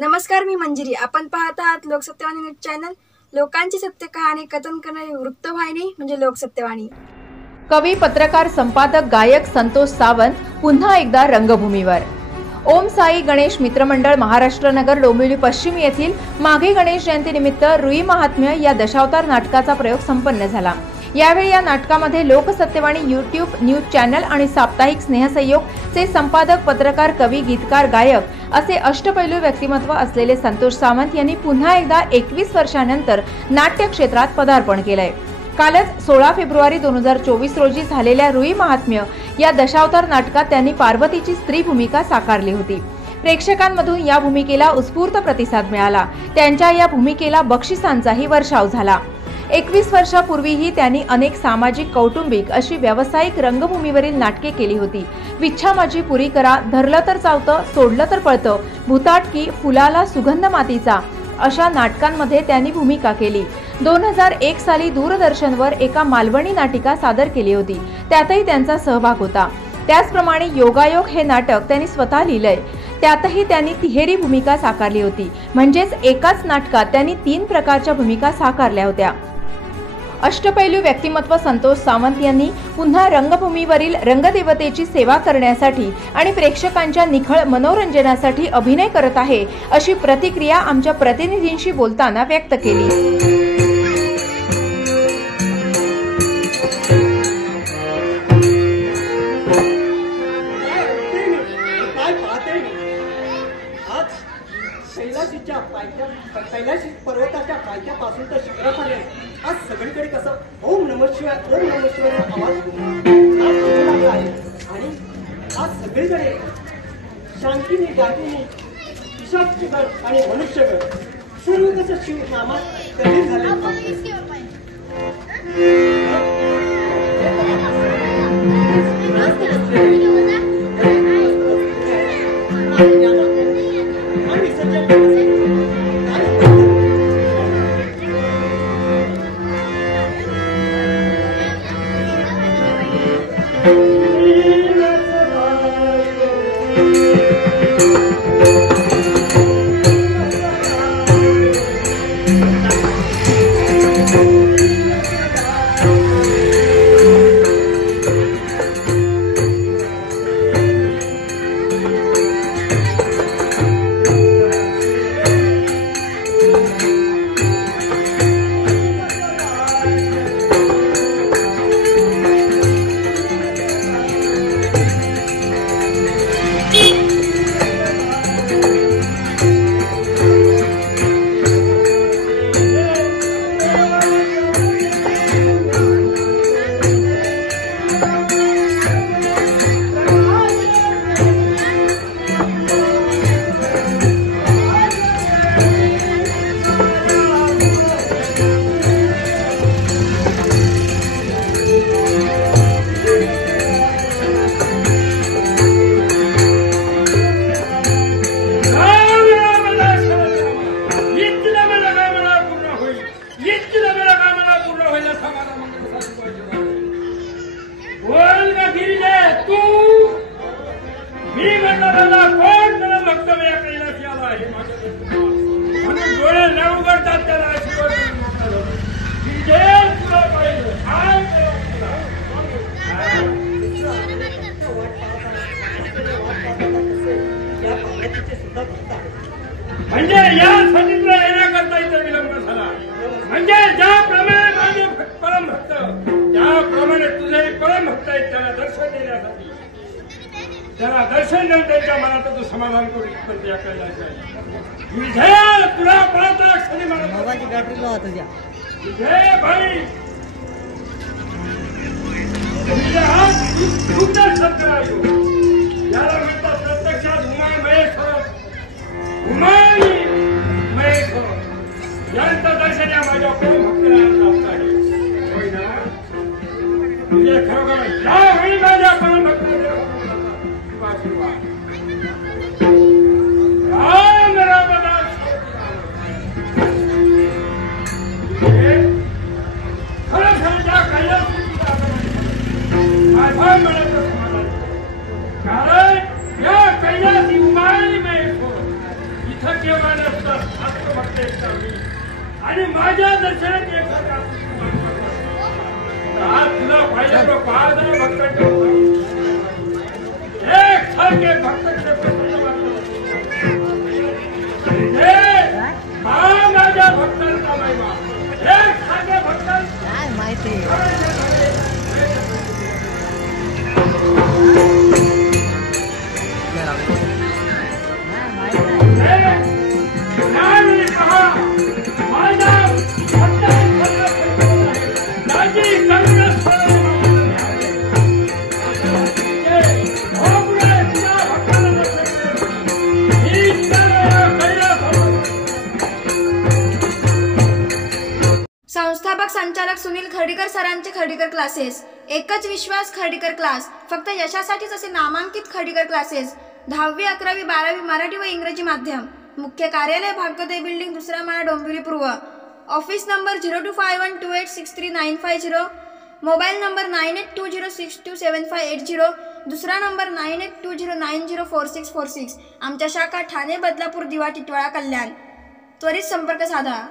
नमस्कार, मी मंजिरी. आपण पाहत आहात लोकसत्यवाणी न्यूज चॅनल. लोकांची सत्य कहाणी कथन करणारी वृत्तवाहिनी म्हणजे लोकसत्यवाणी. कवी, पत्रकार, संपादक, गायक संतोष सावंत पुन्हा एकदा रंगभूमीवर. ओम साई गणेश मित्रमंडळ, महाराष्ट्र नगर, डोंबिवली पश्चिम येथील माघी गणेश जयंतीनिमित्त रुई महात्म्य या दशावतार नाटकाचा प्रयोग संपन्न झाला. यावेळी या नाटकामध्ये लोकसत्यवाणी यूट्यूब न्यूज चॅनल आणि साप्ताहिक स्नेहसंयोग चे संपादक, पत्रकार, कवी, गीतकार, गायक असे अष्टपैलू व्यक्तिमत्व असलेले संतोष सावंत यांनी पुन्हा एकदा 21 वर्षांनंतर नाट्य क्षेत्रात पदार्पण केलंय. कालच 16 फेब्रुवारी 2024 रोजी झालेल्या रुई महात्म्य या दशावतार नाटकात त्यांनी पार्वतीची स्त्री भूमिका साकारली होती. प्रेक्षकांमधून या भूमिकेला उत्स्फूर्त प्रतिसाद मिळाला. त्यांच्या या भूमिकेला बक्षिसांचाही वर्षाव झाला. 21 वर्षापूर्वीही त्यांनी अनेक सामाजिक, कौटुंबिक अशी व्यावसायिक रंगभूमीवरील नाटके केली होती. विच्छा माझी पुरी करा, धरलं तर चावतं, सोडलं तर पळतं, भूताटकी, फुलाला सुगंध मातीचा अशा नाटकांमध्ये त्यांनी भूमिका केली. 2001 साली दूरदर्शनवर एका मालवणी नाटिका सादर केली होती. त्यातही त्यांचा सहभाग होता. त्याचप्रमाणे योगायोग हे नाटक त्यांनी स्वतः लिहिलंय. त्यातही त्यांनी तिहेरी भूमिका साकारली होती. म्हणजेच एकाच नाटकात त्यांनी 3 प्रकारच्या भूमिका साकारल्या होत्या. अष्टपैलू व्यक्तिमत्व संतोष सावंत यांनी पुन्हा रंगभूमीवरील रंगदेवतेची सेवा करण्यासाठी आणि प्रेक्षकांच्या निखळ मनोरंजनासाठी अभिनय करत आहे अशी प्रतिक्रिया आमच्या प्रतिनिधींशी बोलताना व्यक्त केली. कैलाशी पर्वताच्या पायथ्यापासून तर शिखरापर्यंत आज सगळीकडे कसं ओम नमः शिवाय आवाज लागला आहे. आणि आज सगळीकडे शांतीने, गाठीने, पिशाचगण आणि मनुष्यगण सर्व कसं शिव नामात कधी झाले. म्हणजे यासाठी तुला येण्याकरता इथे विलंब झाला. म्हणजे ज्याप्रमाणे माझे परमभक्त, त्याप्रमाणे तुझे परमभक्त आहेत, त्यांना दर्शन देण्यासाठी, त्यांना दर्शन देऊन त्यांच्या मनात तू समाधान करू इच्छितो. या कैलास विजय तुला पाहता क्षणी मला विजय भाई विजय हा सुंदर शब्द आहे. याला म्हणतात प्रत्यक्षात हुमायून महेश्वर, हुमायून महेश्वर यांचं दर्शन या माझ्या परमभक्ताला आहे. होय ना विजय, खरोखर यावेळी माझ्या परमभक्ताला आशीर्वाद. राम रामदास खरं ज्या कैलास माझा मनाचं समाधान. कारण या कैलासी हुमायून महेश्वर इथं केव्हा नसतात असं म्हणते मी आणि माझ्या दर्शनात आज तुला पाहिजे तो पाच भक्त एक सारखे भक्त माझ्या भक्तांचा महिमा एक सारखे भक्त काय माहिती संस्थापक संचालक सुनील खर्डीकर सरांचे खर्डीकर क्लासेस, एकच विश्वास खर्डीकर क्लास, फक्त यशासाठीच असे नामांकित खर्डीकर क्लासेस, 10वी 11वी 12वी मराठी व इंग्रजी माध्यम, मुख्य कार्यालय भाग्योदय बिल्डिंग, दुसरा माळा, डोंबिवली पूर्व, ऑफिस नंबर 0251286395, मोबाईल नंबर 9820627580, दुसरा नंबर 9820904646, आमच्या शाखा ठाणे, बदलापूर, दिवा, टिटवाळा, कल्याण. त्वरित संपर्क साधा.